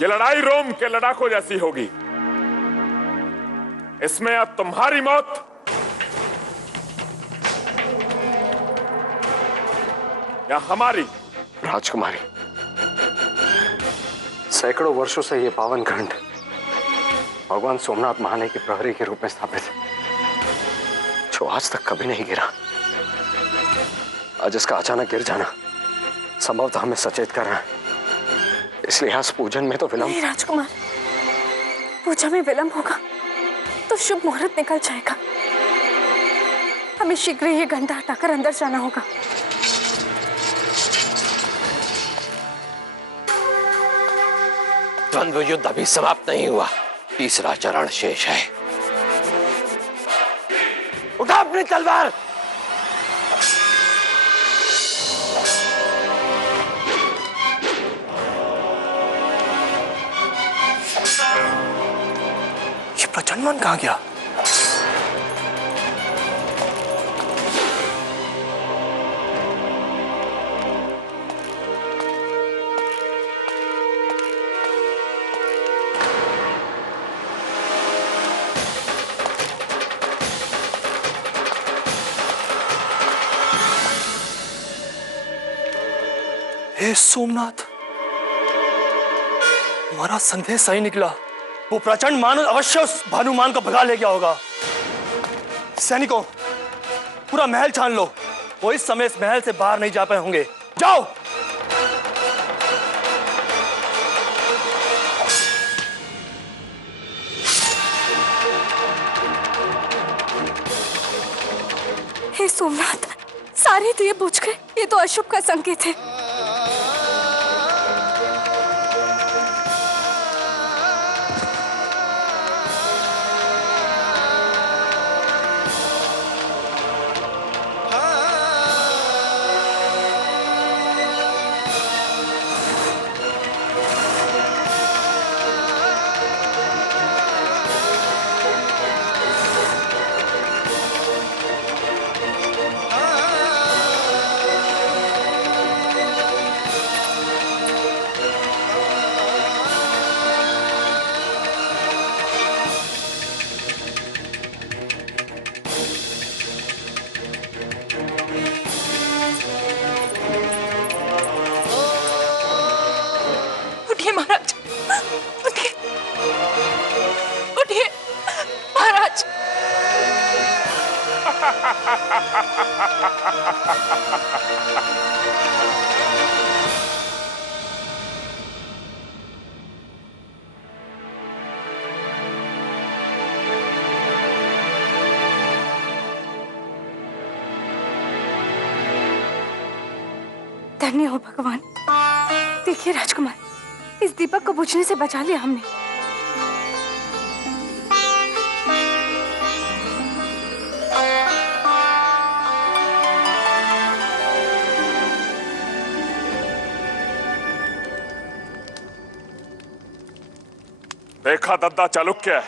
ये लड़ाई रोम के लड़ाकों जैसी होगी। इसमें अब तुम्हारी मौत या हमारी। राजकुमारी, सैकड़ों वर्षों से ये पावन खंड भगवान सोमनाथ महाने के प्रहरी के रूप में स्थापित है, जो आज तक कभी नहीं गिरा। आज इसका अचानक गिर जाना संभवतः हमें सचेत कर रहा है, इसलिए आज पूजन में तो विलंब। नहीं राजकुमार, पूजा में विलंब होगा तो शुभ मुहूर्त निकल जाएगा। हमें शीघ्र ये घंटा हटाकर अंदर जाना होगा। द्वंद्व युद्ध अभी समाप्त नहीं हुआ, तीसरा चरण शेष है। उठा अपनी तलवार। ये प्रचंडमन कहाँ गया? हे सोमनाथ, हमारा संदेश सही निकला। वो प्रचंड मानव अवश्य उस भानुमान को भगा ले गया होगा। सैनिकों, पूरा महल छान लो। वो इस समय इस महल से बाहर नहीं जा पाए होंगे। जाओ। हे सोमनाथ, सारे दिए बुझ गए। ये तो अशुभ का संकेत है। उठिए महाराज, उठिए, उठिए महाराज। धन्य हो भगवान। देखिए राजकुमार, इस दीपक को बुझने से बचा लिया हमने। देखा दद्दा चालुक्य,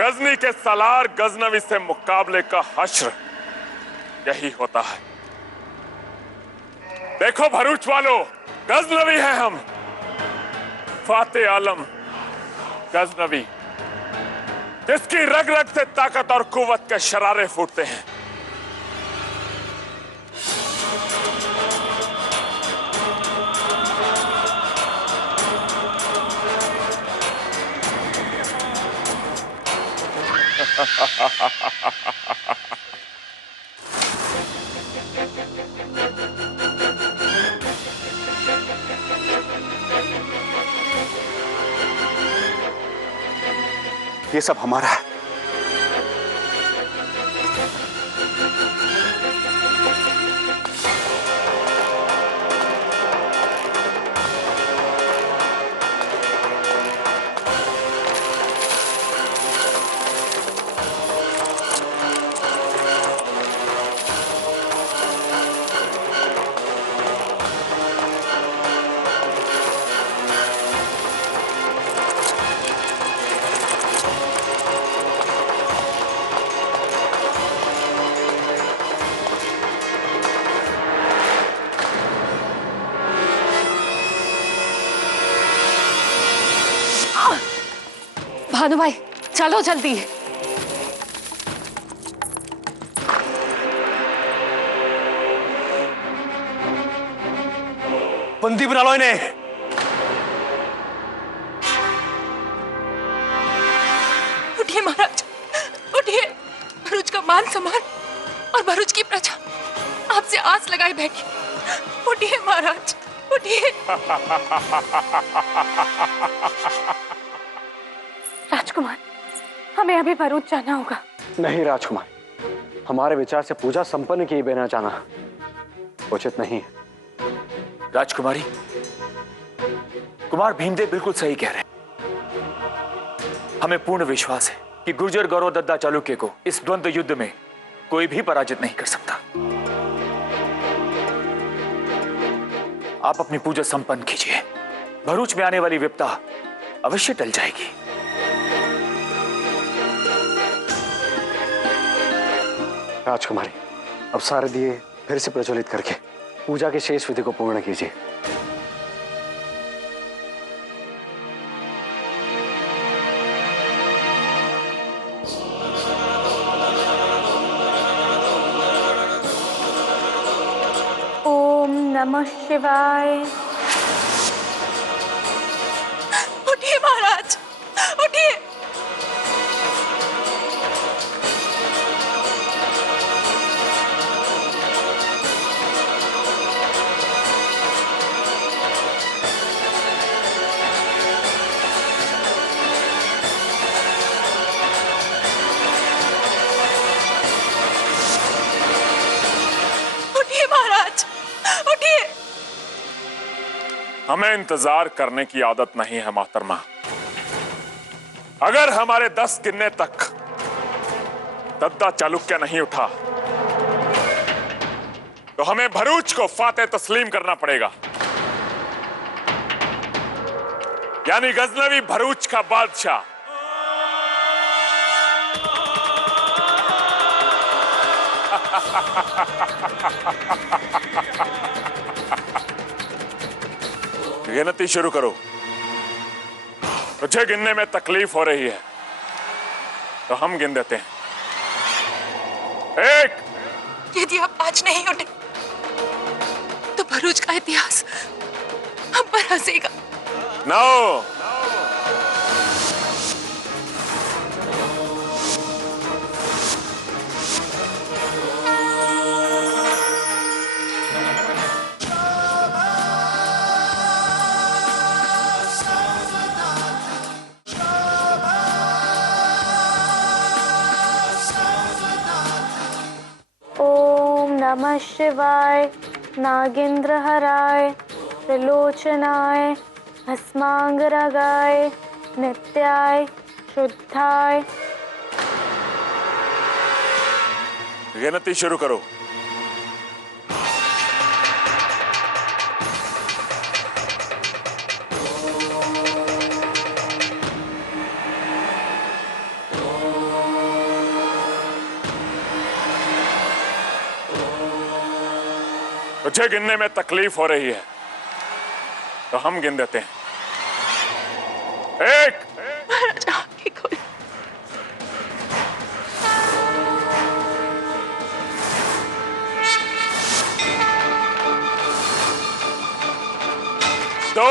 गजनी के सालार गजनवी से मुकाबले का हश्र यही होता है। देखो भरूच वालों, गजनवी हैं हम। फाते आलम गजनवी, जिसकी रग रग से ताकत और कुव्वत के शरारे फूटते हैं। ये सब हमारा है। भानु भाई चलो जल्दी। बंदी बना लो इन्हें। उठिए महाराज, उठिए। भरूच का मान सम्मान और भरूच की प्रजा आपसे आस लगाए बैठी। उठिए महाराज, उठिए। राजकुमार, हमें अभी भरूच जाना होगा। नहीं राजकुमार, हमारे विचार से पूजा संपन्न किए बिना जाना उचित नहीं है। राजकुमारी, कुमार भीमदेव बिल्कुल सही कह रहे हैं। हमें पूर्ण विश्वास है कि गुर्जर गौरव दद्दा चालुक्य को इस द्वंद्व युद्ध में कोई भी पराजित नहीं कर सकता। आप अपनी पूजा संपन्न कीजिए। भरूच में आने वाली विपदा अवश्य टल जाएगी। राजकुमारी, अब सारे दिए फिर से प्रज्वलित करके पूजा की शेष विधि को पूर्ण कीजिए। ओम नमः शिवाय। उठिए महाराज, उठिए। उठिए महाराज, उठिए। हमें इंतजार करने की आदत नहीं है मोहतरमा। अगर हमारे 10 गिनने तक दद्दा चालुक्य नहीं उठा तो हमें भरूच को फाते तस्लीम करना पड़ेगा। यानी गजनवी भरूच का बादशाह। गिनती शुरू करो। मुझे गिनने में तकलीफ हो रही है तो हम गिन देते हैं। 1। यदि आप आज नहीं उठे तो भरूच का इतिहास हम पर हंसेगा। 9। ओम नमः शिवाय। नागेंद्र हराय, त्रिलोचनाय, भस्मांगरागाय, नित्याय, शुद्धाय। गिनती शुरू करो। 'मुझे गिनने में तकलीफ हो रही है तो हम गिन देते हैं। 1। महाराज आंखें खोल। 2।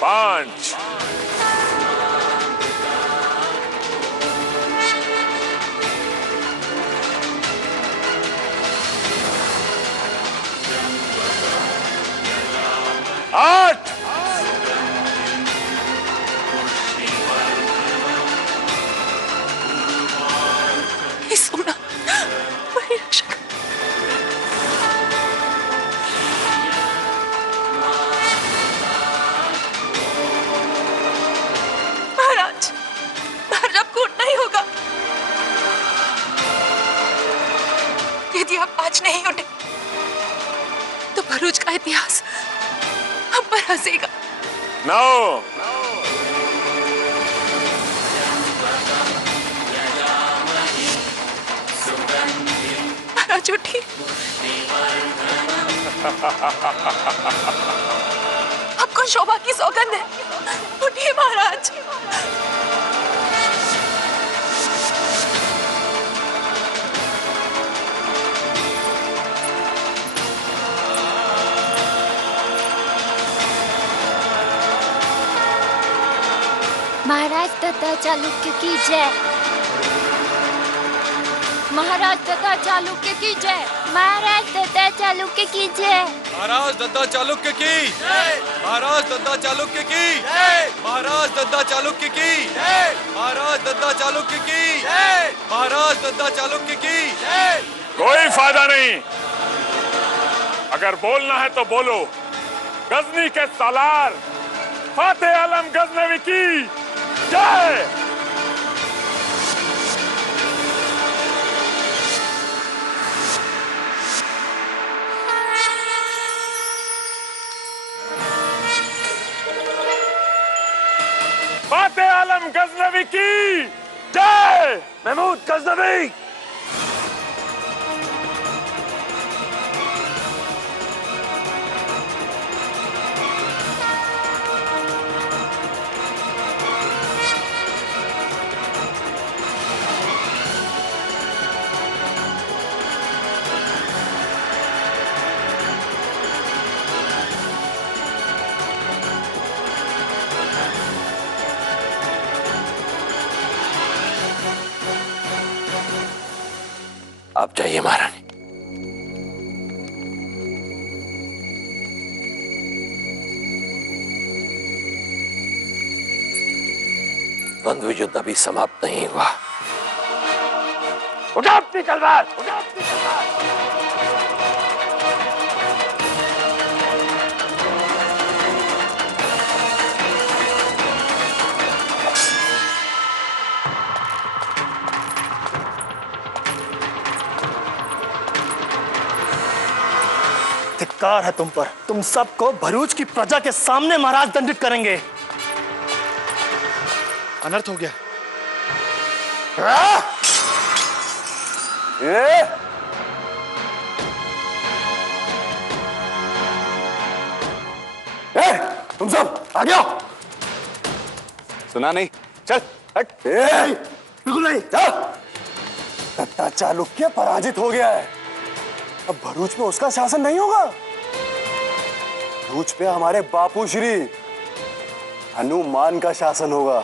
5। 8। हे सोना, वही रक्षक। नो। महाराज उठिए। आपको शोभा की सौगंध है, उठिए महाराज। महाराज दत्ता चालुक्य की जय। महाराज दत्ता चालुक्य की जय। महाराज दत्ता चालुक्य की जय। महाराज दत्ता चालुक्य की जय। महाराज दत्ता चालुक्य की जय। महाराज दत्ता चालुक्य की जय। महाराज दत्ता चालुक्य की जय। महाराज दत्ता चालुक्य की जय। कोई फायदा नहीं। अगर बोलना है तो बोलो। गजनी के सालार फातेह आलम गजनवी की जय। फातेह आलम गजनवी की जय। महमूद गजनवी। आप जाइए महारानी। द्वंद्व युद्ध अभी समाप्त नहीं हुआ। उठा अपनी तलवार, उठा अपनी तलवार। धिक्कार है तुम पर। तुम सबको भरूच की प्रजा के सामने महाराज दंडित करेंगे। अनर्थ हो गया। तुम सब आगे आओ। सुना नहीं? चल हट। बिल्कुल नहीं। चल। दत्ता चालुक्य पराजित हो गया है। अब भरूच में उसका शासन नहीं होगा। भरूच पे हमारे बापू श्री हनुमान का शासन होगा।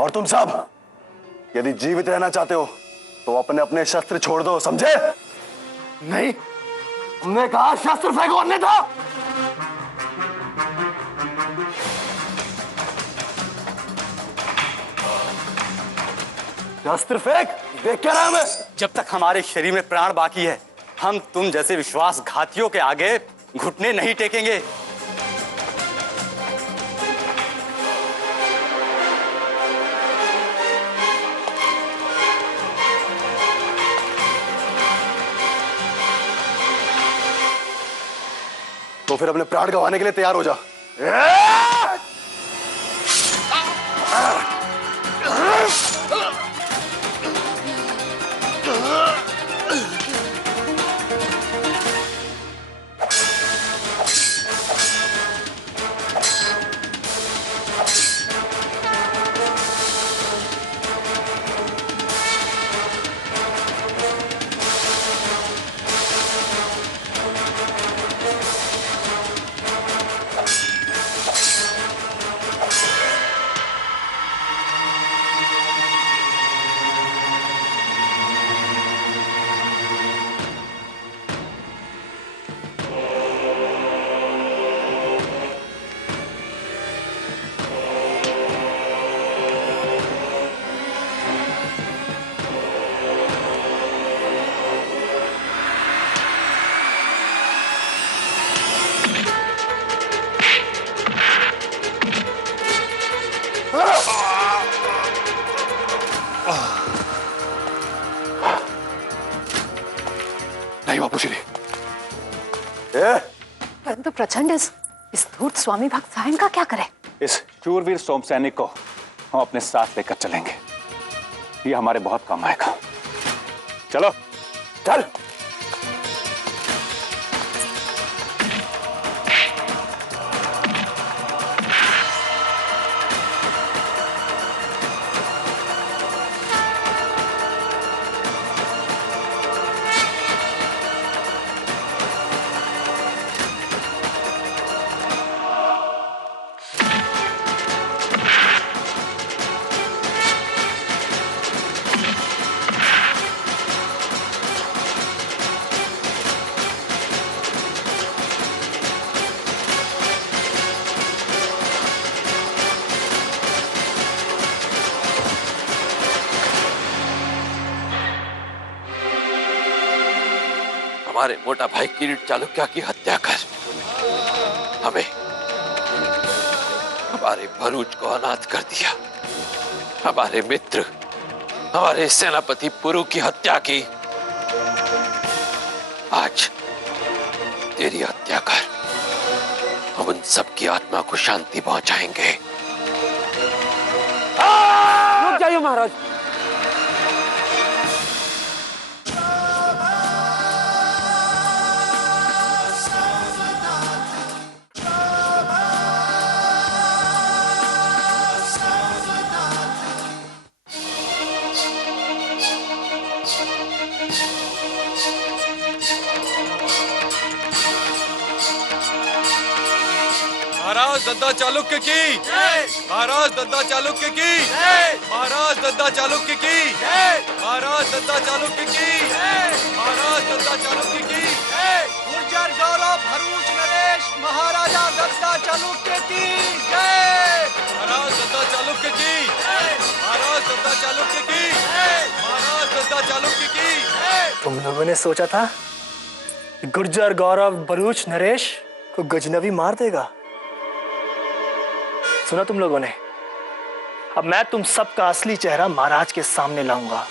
और तुम सब यदि जीवित रहना चाहते हो तो अपने अपने शस्त्र छोड़ दो, समझे? नहीं, हमने कहा शस्त्र फेंको, अन्यथा शस्त्र फेंक। देख क्या रहा मैं? जब तक हमारे शरीर में प्राण बाकी है, हम तुम जैसे विश्वासघातियों के आगे घुटने नहीं टेकेंगे। तो फिर अपने प्राण गंवाने के लिए तैयार हो जा। परंतु प्रचंड इस धूर्त स्वामी भक्त सायन का क्या करे? इस शूरवीर सोम सैनिक को हम अपने साथ लेकर चलेंगे। ये हमारे बहुत काम आएगा। चलो चल। हमारे मोटा भाई किरीट चालुक्य की हत्या कर हमें हमारे भरूच को अनाथ कर दिया। हमारे मित्र, हमारे सेनापति पुरु की हत्या की। आज तेरी हत्या कर हम उन सबकी आत्मा को शांति पहुंचाएंगे। रुक जाइए महाराज। महाराज दद्दा चालुक्य की, महाराज दद्दा चालुक्य की, महाराज दद्दा चालुक्य की, महाराज दद्दा चालुक्य की, महाराज दद्दा चालुक्य की, गुर्जर गौरव भरूच नरेश महाराजा दद्दा चालुक्य की जय। महाराज दद्दा चालुक्य की, महाराज दद्दा चालुक्य की, महाराज दद्दा चालुक्य की। तुम लोगों ने सोचा था कि गुर्जर गौरव भरूच नरेश को गजनवी मार देगा। सुना तुम लोगों ने, अब मैं तुम सबका असली चेहरा महाराज के सामने लाऊंगा।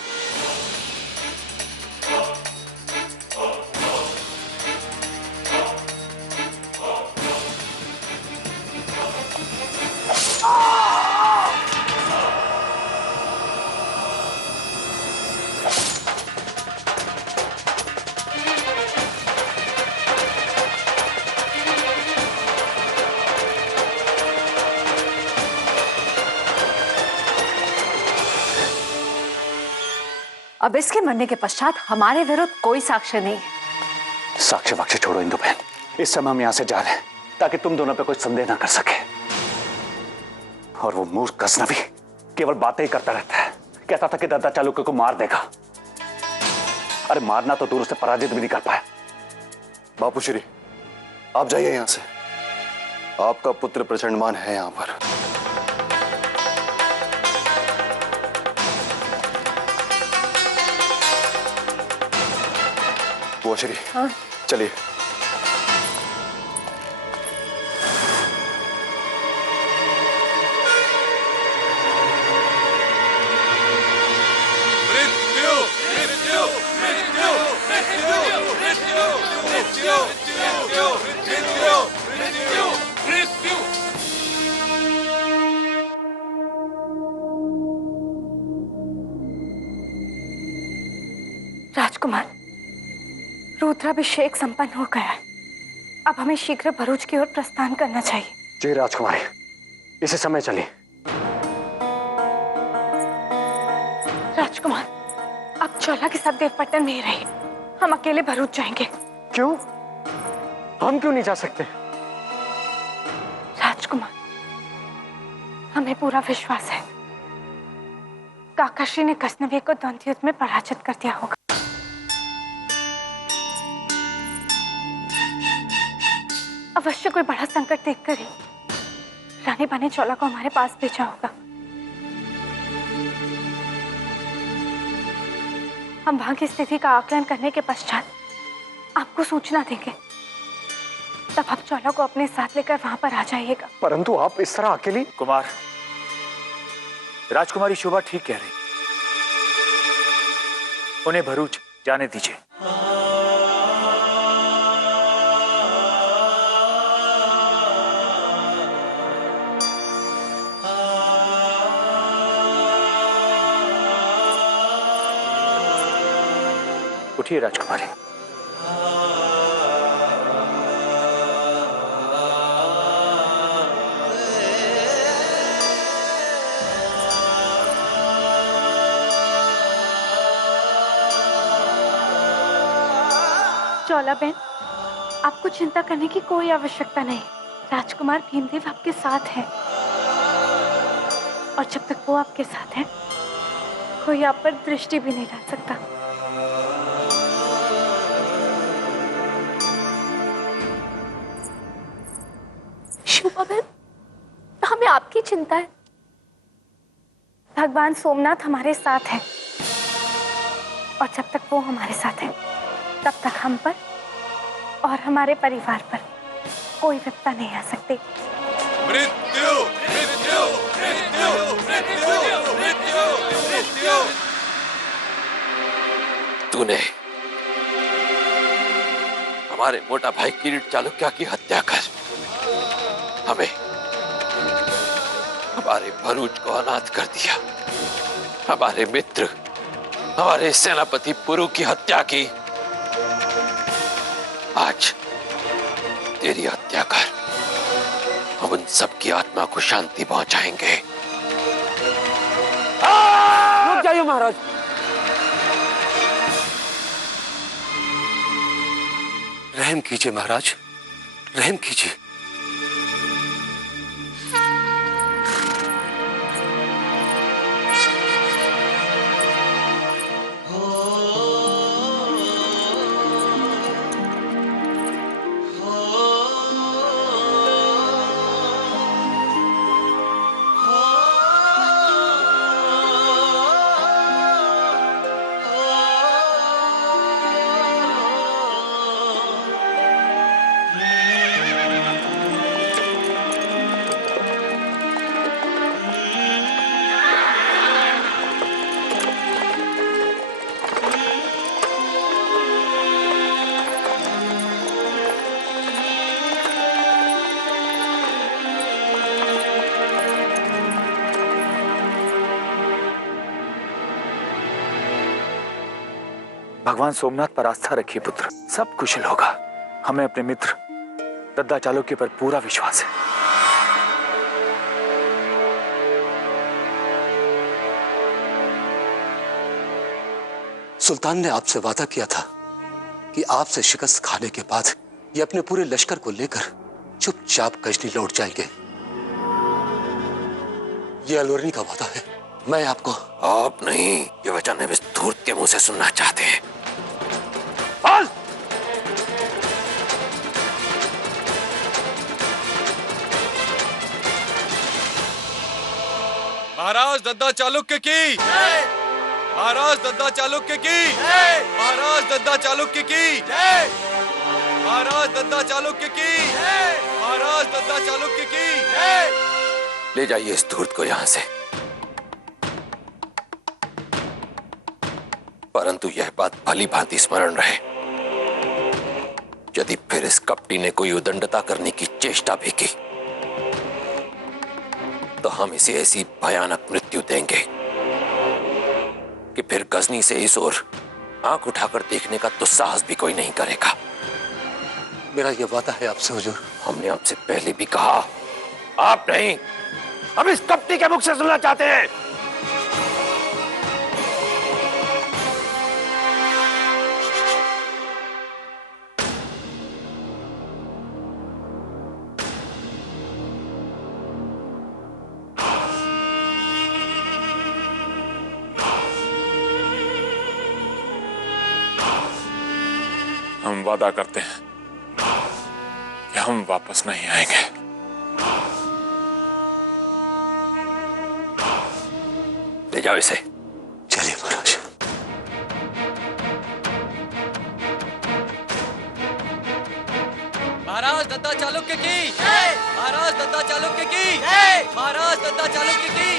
अब इसके मरने के पश्चात हमारे विरुद्ध कोई साक्ष्य नहीं है। साक्ष्य वाक्ष्य छोड़ो इंदु बहन, इस समय हम यहां से जा रहे हैं ताकि तुम दोनों पे कोई संदेह ना कर सके। और वो मूर्ख गजनवी केवल बातें ही करता रहता है। कहता था कि दद्दा चालुक्य को मार देगा। अरे मारना तो दूर से पराजित भी नहीं कर पाया। बापूश्री, आप जाइए यहां से। आपका पुत्र प्रचंडमान है यहां पर। बुआश्री, हाँ? चलिए। राजकुमार, रुद्राभिषेक संपन्न हो गया है। अब हमें शीघ्र भरूच की ओर प्रस्थान करना चाहिए। जी राजकुमारी, इसी समय चलिए। राजकुमार, अब चौला के साथ देवपट्टन में ही रहिए। हम अकेले भरूच जाएंगे। क्यों? हम क्यों नहीं जा सकते? राजकुमार, हमें पूरा विश्वास है काकाश्री ने गजनवी को द्वंद्व युद्ध में पराजित कर दिया होगा। अवश्य कोई बड़ा संकट देखकर ही रानी बानी चौला को हमारे पास भेजा होगा। हम वहां की स्थिति का आकलन करने के पश्चात आपको सूचना देंगे। तब आप चौला को अपने साथ लेकर वहां पर आ जाइएगा। परंतु आप इस तरह अकेली? कुमार, राजकुमारी शोभा ठीक कह रही। उन्हें भरूच जाने दीजिए। उठिए राजकुमारी। चौला बहन, आपको चिंता करने की कोई आवश्यकता नहीं। राजकुमार भीमदेव आपके साथ हैं, और जब तक वो आपके साथ हैं, कोई आप पर दृष्टि भी नहीं डाल सकता। शोभा बहन, हमें आपकी चिंता है। भगवान सोमनाथ हमारे साथ हैं, और जब तक वो हमारे साथ हैं, तब तक हम पर और हमारे परिवार पर कोई विपदा नहीं आ सकती। मृत्यु मृत्यु मृत्यु मृत्यु मृत्यु मृत्यु। तूने हमारे मोटा भाई किरीट चालुक्य की हत्या कर हमें, हमारे भरूच को अनाथ कर दिया। हमारे मित्र, हमारे सेनापति पुरु की हत्या की। आज तेरी हत्या कर हम उन सबकी आत्मा को शांति पहुंचाएंगे। रुक जाइए महाराज। रहम कीजिए महाराज, रहम कीजिए। भगवान सोमनाथ पर आस्था रखिए पुत्र, सब कुशल होगा। हमें अपने मित्र दद्दा चालुक्य पर पूरा विश्वास है। सुल्तान ने आपसे वादा किया था कि आपसे शिकस्त खाने के बाद ये अपने पूरे लश्कर को लेकर चुपचाप गजनी लौट जाएंगे। ये अलवरनी का वादा है। मैं आपको आप नहीं, ये वचन हम इस धूर्त के मुंह से सुनना चाहते हैं। महाराज दद्दा चालुक्य की, महाराज दद्दा चालुक्य की, महाराज दद्दा चालुक्य की, महाराज दद्दा चालुक्य की, महाराज दद्दा चालुक्य की। ले जाइए इस धूर्त को यहां से। परंतु यह बात भली भांति स्मरण रहे, यदि फिर इस कपटी ने कोई उदंडता करने की चेष्टा भी की तो हम इसे ऐसी भयानक मृत्यु देंगे कि फिर गजनी से इस ओर आंख उठाकर देखने का दुस्साहस भी कोई नहीं करेगा। मेरा यह वादा है आपसे हुजूर। हमने आपसे पहले भी कहा, आप नहीं, हम इस कपटी के मुख से सुनना चाहते हैं। हम वादा करते हैं कि हम वापस नहीं आएंगे। ले जाओ इसे। चलिए महाराज। महाराज दद्दा चालुक्य की, महाराज दद्दा चालुक्य की, महाराज दद्दा चालुक्य की।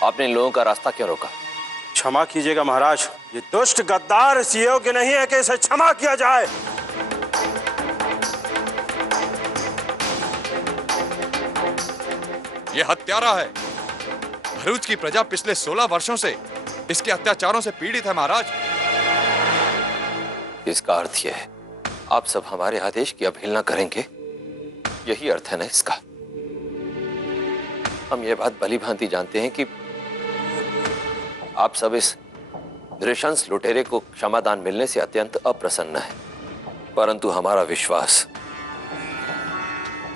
आपने इन लोगों का रास्ता क्यों रोका? क्षमा कीजिएगा महाराज, ये दुष्ट गद्दार इस योग्य नहीं है कि इसे क्षमा किया जाए। ये हत्यारा है। भरूच की प्रजा पिछले 16 वर्षों से इसके अत्याचारों से पीड़ित है महाराज। इसका अर्थ यह है आप सब हमारे आदेश की अवहेलना करेंगे, यही अर्थ है ना इसका। हम ये बात भली भांति जानते हैं कि आप सब इस नृशंस लुटेरे को क्षमादान मिलने से अत्यंत अप्रसन्न है, परंतु हमारा विश्वास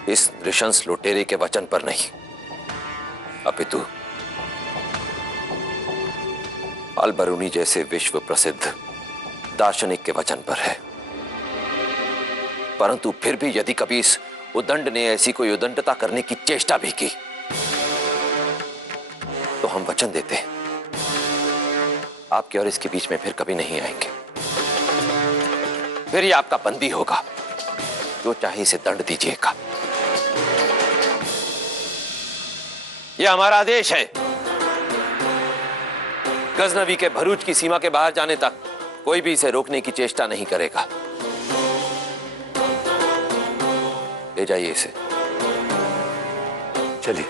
इस नृशंस लुटेरे के वचन पर नहीं, अपितु अल-बरूनी जैसे विश्व प्रसिद्ध दार्शनिक के वचन पर है। परंतु फिर भी यदि कभी इस उदंड ने ऐसी कोई उदंडता करने की चेष्टा भी की तो हम वचन देते हैं आपके और इसके बीच में फिर कभी नहीं आएंगे। फिर ये आपका बंदी होगा, जो चाहे इसे दंड दीजिएगा। यह हमारा आदेश है। गजनवी के भरूच की सीमा के बाहर जाने तक कोई भी इसे रोकने की चेष्टा नहीं करेगा। ले जाइए इसे। चलिए।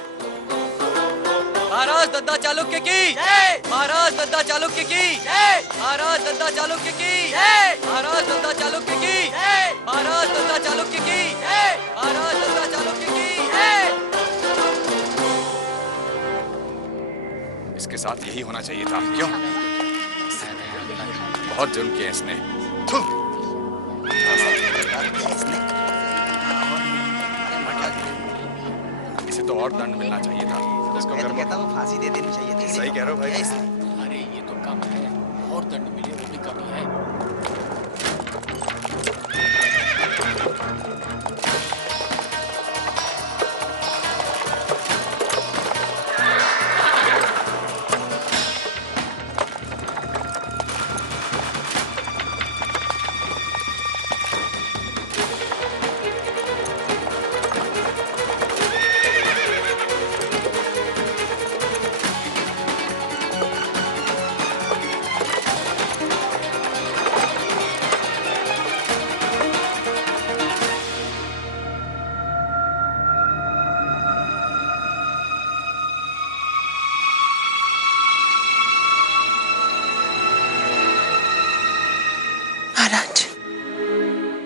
महाराज दद्दा चालुक्य की जय। महाराज दद्दा चालुक्य की जय। महाराज दद्दा चालुक्य की जय। महाराज दद्दा चालुक्य की जय। महाराज दद्दा चालुक्य की जय। महाराज दद्दा चालुक्य की जय। इसके साथ यही होना चाहिए था। क्यों? बहुत जुर्म किया इसने। इसे तो और दंड मिलना चाहिए था। इसको मैं तो कहता हूँ फांसी दे देनी चाहिए थी। सही कह रहे हो भाई। अरे ये तो कम है, और दंड मिले वो भी कम है।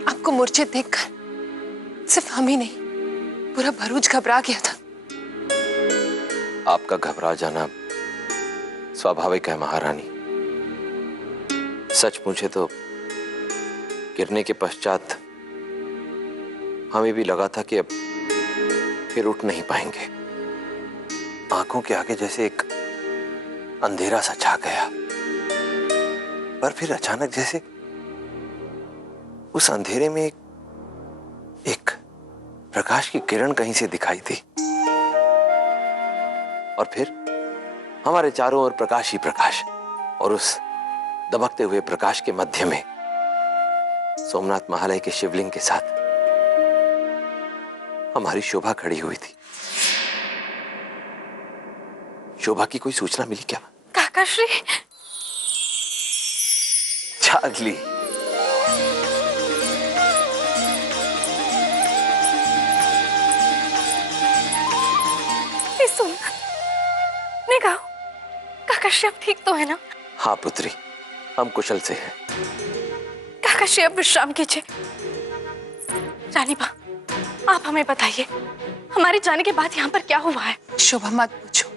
आपको मूर्छित देखकर सिर्फ हम ही नहीं, पूरा भरूच घबरा गया था। आपका घबरा जाना स्वाभाविक है महारानी। सच पूछे तो गिरने के पश्चात हमें भी लगा था कि अब फिर उठ नहीं पाएंगे। आंखों के आगे जैसे एक अंधेरा सा छा गया, पर फिर अचानक जैसे उस अंधेरे में एक प्रकाश की किरण कहीं से दिखाई दी, और फिर हमारे चारों ओर प्रकाश ही प्रकाश, और उस दबकते हुए प्रकाश के मध्य में सोमनाथ महालय के शिवलिंग के साथ हमारी शोभा खड़ी हुई थी। शोभा की कोई सूचना मिली क्या? काकाश्री। चार्ली, काकाश्री अब ठीक तो है ना? हाँ पुत्री, हम कुशल से हैं। काकाश्री अब विश्राम कीजिए। रानी बा, आप हमें बताइए हमारे जाने के बाद यहाँ पर क्या हुआ है? शोभा मत पूछो,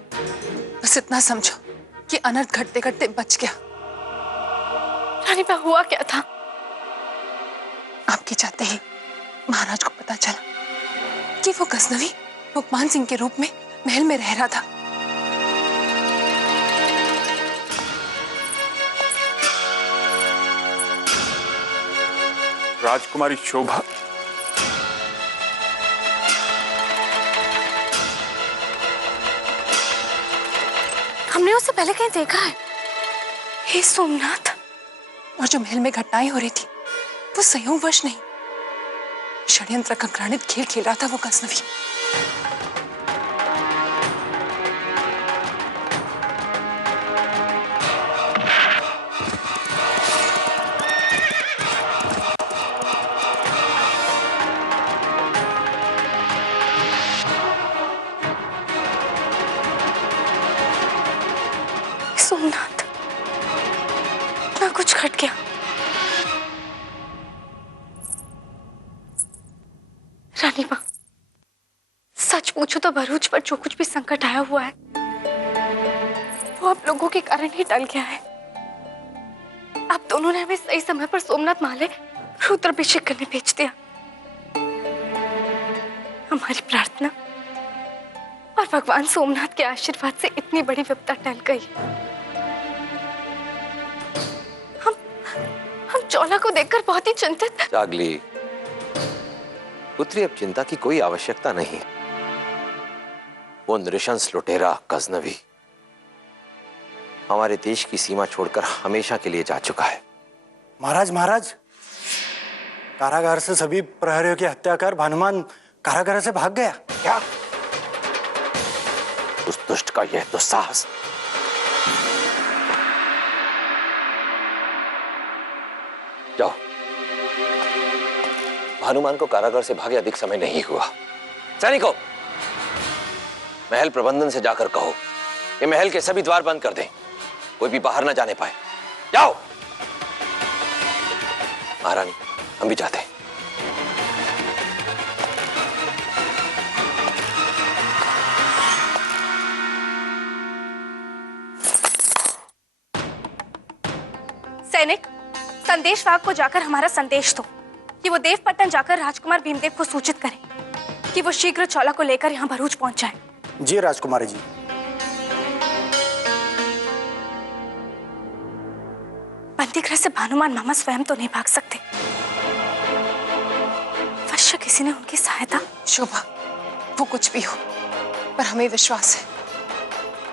बस इतना समझो कि अनर्थ घटते घटते बच गया। रानी बा, हुआ क्या था? आपके जाते ही महाराज को पता चला कि वो गजनवी रुकमान सिंह के रूप में महल में रह रहा था। राजकुमारी शोभा, हमने उसे पहले कहीं देखा है। हे सोमनाथ। और जो महल में घटनाएं हो रही थी वो संयोगवश नहीं, षड्यंत्र का घृणित खेल खेल रहा था वो गजनवी। सोमनाथ, ना कुछ घट गया। रानी माँ, सच पूछो तो भरूच पर जो कुछ भी संकट आया हुआ है वो आप लोगों के कारण ही टल गया है। आप दोनों ने हमें सही समय पर सोमनाथ माले रुद्राभिषेक करने भेज दिया। हमारी प्रार्थना और भगवान सोमनाथ के आशीर्वाद से इतनी बड़ी विपदा टल गई। हम चौला को देखकर बहुत ही चिंतित। जागली पुत्री, अब चिंता की कोई आवश्यकता नहीं। वो नृशंस लुटेरा गजनवी हमारे देश की सीमा छोड़कर हमेशा के लिए जा चुका है। महाराज, कारागार से सभी प्रहरियों की हत्या कर भानुमान कारागार से भाग गया। क्या? उस दुष्ट का यह दुस्साहस! जाओ, भानुमान को कारागार से भागे अधिक समय नहीं हुआ। सैनिकों, महल प्रबंधन से जाकर कहो कि महल के सभी द्वार बंद कर दें, कोई भी बाहर ना जाने पाए। जाओ। महारानी, हम भी जाते हैं। सैनिक, संदेशवाहक को जाकर हमारा संदेश दो कि वो देवपट्टन जाकर राजकुमार भीमदेव को सूचित करें कि वो शीघ्र चौला को लेकर यहाँ भरूच पहुंच जाए। जी राजकुमारी जी। बंदीगृह से भानुमान मामा स्वयं तो नहीं भाग सकते। अवश्य किसी ने उनकी सहायता। शोभा, वो कुछ भी हो, पर हमें विश्वास है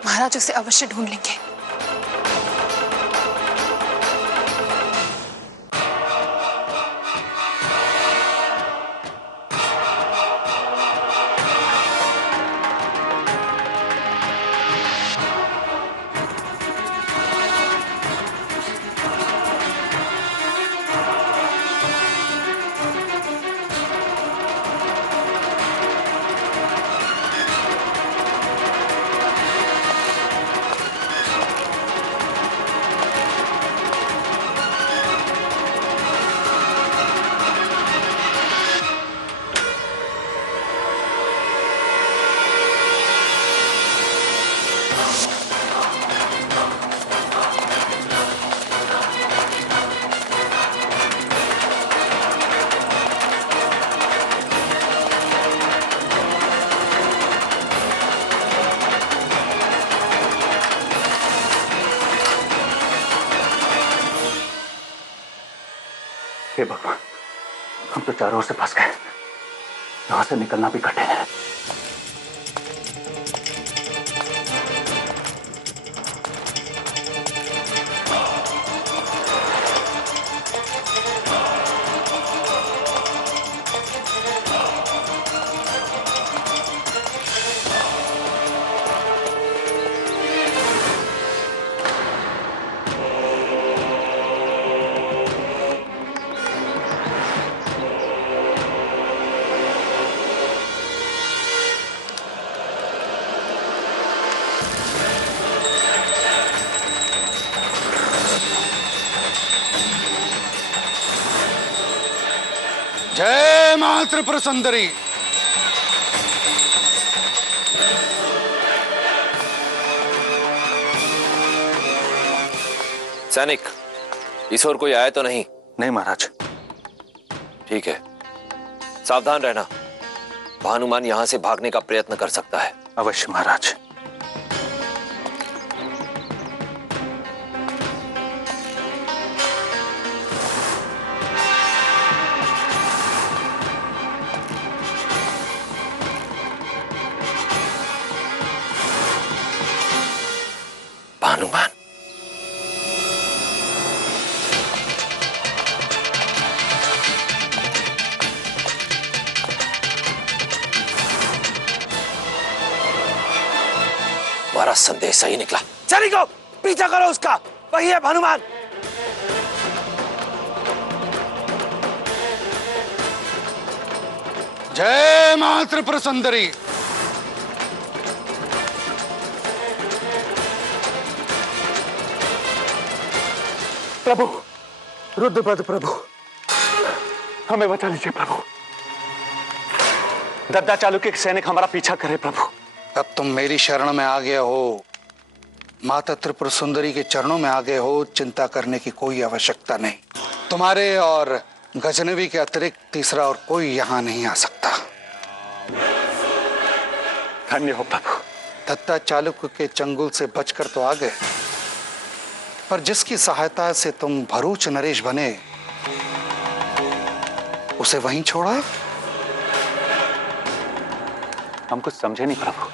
महाराज उसे अवश्य ढूंढ लेंगे। हे भगवान, हम तो चारों ओर से फंस गए। यहां से निकलना भी कठिन है। जय मां त्रिपुर सुंदरी। सैनिक, इस ओर कोई आया तो नहीं? नहीं महाराज। ठीक है, सावधान रहना। भानुमान यहां से भागने का प्रयत्न कर सकता है। अवश्य महाराज। भानुमान, हमारा संदेश सही निकला। सैनिकों, पीछा करो उसका, वही है भानुमान। जय मां त्रिपुर सुंदरी। प्रभु, रुद्रपद प्रभु, हमें बचा लीजिए प्रभु। दद्दा चालुक्य के सैनिक हमारा पीछा करे प्रभु। अब तुम मेरी शरण में आ गए हो, माता त्रिपुर सुंदरी के चरणों में आ गए हो, चिंता करने की कोई आवश्यकता नहीं। तुम्हारे और गजनवी के अतिरिक्त तीसरा और कोई यहां नहीं आ सकता। धन्य हो प्रभु। दत्ता चालुक्य के चंगुल से बचकर तो आ गए, पर जिसकी सहायता से तुम भरूच नरेश बने, उसे वहीं छोड़ा। हम कुछ समझे नहीं प्रभु,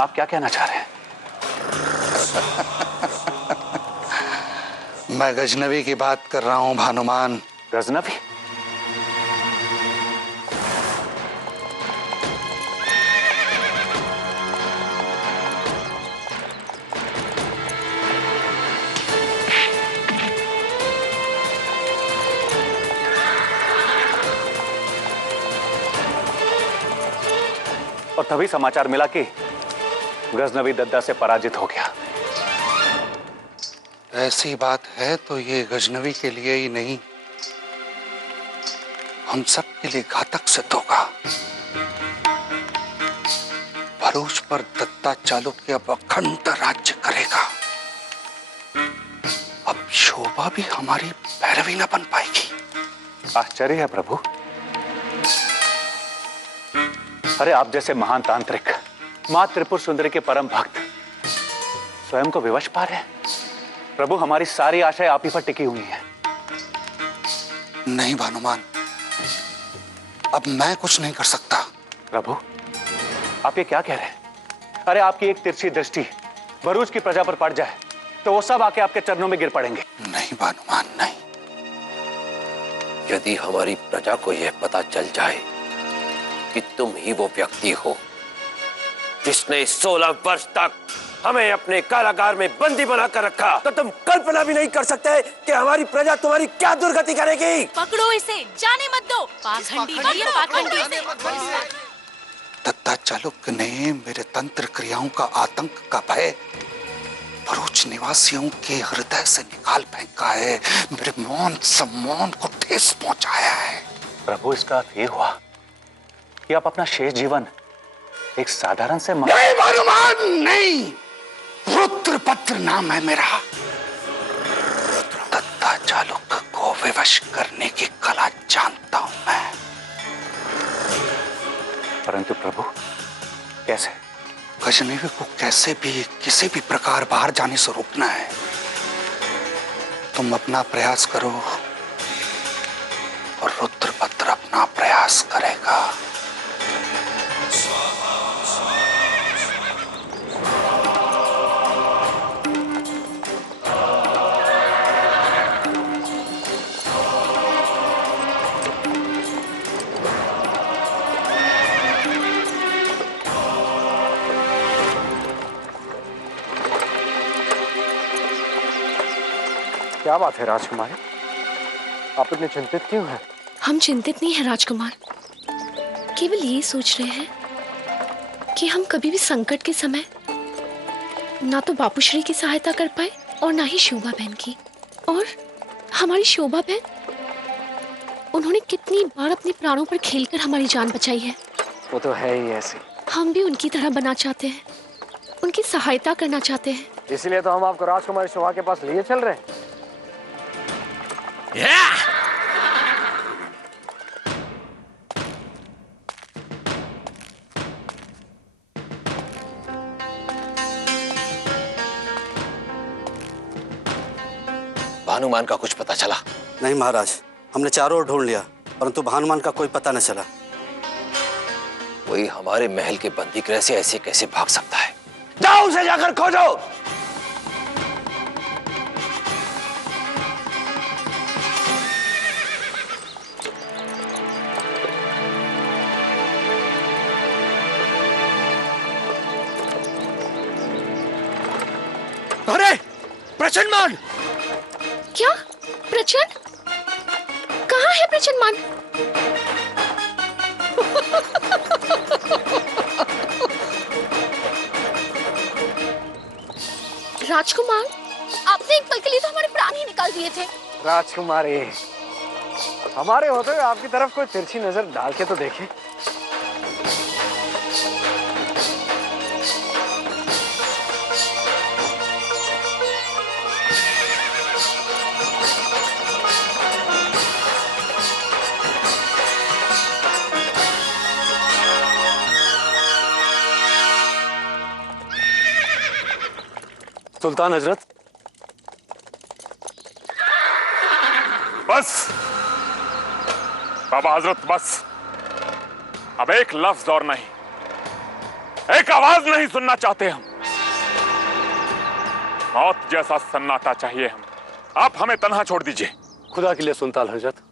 आप क्या कहना चाह रहे हैं? मैं गजनवी की बात कर रहा हूं भानुमान। गजनवी? और तभी समाचार मिला कि गजनवी दद्दा से पराजित हो गया। ऐसी बात है तो ये गजनवी के लिए ही नहीं, हम सब के लिए घातक सिद्ध होगा। भरूच पर दत्ता चालुक्य अब अखंड राज्य करेगा। अब शोभा भी हमारी पैरवी न बन पाएगी। आश्चर्य है प्रभु। अरे आप जैसे महान तांत्रिक, मां त्रिपुर सुंदरी के परम भक्त स्वयं को विवश पा रहे हैं। प्रभु, हमारी सारी आशाएं आप ही पर टिकी हुई हैं। नहीं भानुमान, अब मैं कुछ नहीं कर सकता। प्रभु, आप ये क्या कह रहे हैं? अरे आपकी एक तिरछी दृष्टि भरूच की प्रजा पर पड़ जाए तो वो सब आके आपके चरणों में गिर पड़ेंगे। नहीं भानुमान, नहीं। यदि हमारी प्रजा को यह पता चल जाए कि तुम ही वो व्यक्ति हो जिसने 16 वर्ष तक हमें अपने कारागार में बंदी बनाकर रखा, तो तुम कल्पना भी नहीं कर सकते कि हमारी प्रजा तुम्हारी क्या दुर्गति करेगी। पकड़ो इसे, जाने मत दो। पाखंडी वीर, पाखंडी से। दत्ता चालुक्य ने मेरे तंत्र क्रियाओं का आतंक का भय भरूच निवासियों के हृदय से निकाल फेंका है, मेरे मौन सम्मान को ठेस पहुंचाया है। प्रभु, इसका अर्थ ये हुआ कि आप अपना शेष जीवन एक साधारण से नहीं भानुमान, नहीं। रुद्रपत्र नाम है मेरा। दत्ता चालुक्य को विवश करने की कला जानता हूं मैं। परंतु प्रभु, कैसे? गजनवी को कैसे भी किसी भी प्रकार बाहर जाने से रोकना है। तुम अपना प्रयास करो और रुद्रपत्र अपना प्रयास करेगा। क्या बात है राजकुमारी, आप इतने चिंतित क्यों हैं? हम चिंतित नहीं हैं राजकुमार, केवल ये सोच रहे हैं कि हम कभी भी संकट के समय ना तो बापूश्री की सहायता कर पाए और ना ही शोभा बहन की। और हमारी शोभा बहन, उन्होंने कितनी बार अपने प्राणों पर खेलकर हमारी जान बचाई है। वो तो है ही ऐसी। हम भी उनकी तरह बनना चाहते हैं, उनकी सहायता करना चाहते हैं। इसीलिए तो हम आपको राजकुमारी शोभा के पास लिए चल रहे हैं। भानुमान का कुछ पता चला? नहीं महाराज, हमने चारों ओर ढूंढ लिया, परंतु भानुमान का कोई पता न चला। कोई हमारे महल के बंदी गृह से ऐसे कैसे भाग सकता है? जाओ उसे जाकर खोजो। अरे प्रचंडमान! क्या? प्रचंड? कहाँ है प्रचंडमान? राजकुमार, आपने एक पल के लिए तो हमारे प्राण ही निकाल दिए थे। राजकुमारी, हमारे होते हुए आपकी तरफ कोई तिरछी नजर डाल के तो देखे। सुल्तान हजरत, बस बाबा हजरत, बस। अब एक लफ्ज और नहीं, एक आवाज नहीं सुनना चाहते हम। मौत जैसा सन्नाटा चाहिए हम। आप हमें तन्हा छोड़ दीजिए। खुदा के लिए सुल्तान हजरत,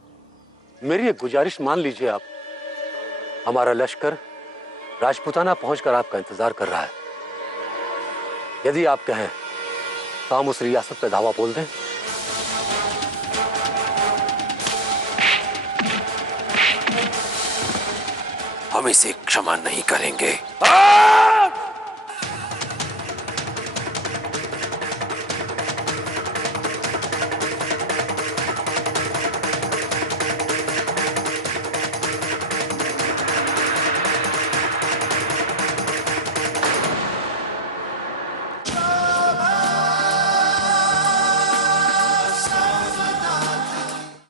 मेरी एक गुजारिश मान लीजिए आप। हमारा लश्कर राजपूताना पहुंचकर आपका इंतजार कर रहा है। यदि आप कहें तो हम उस रियासत पे दावा बोल दें। हम इसे क्षमा नहीं करेंगे।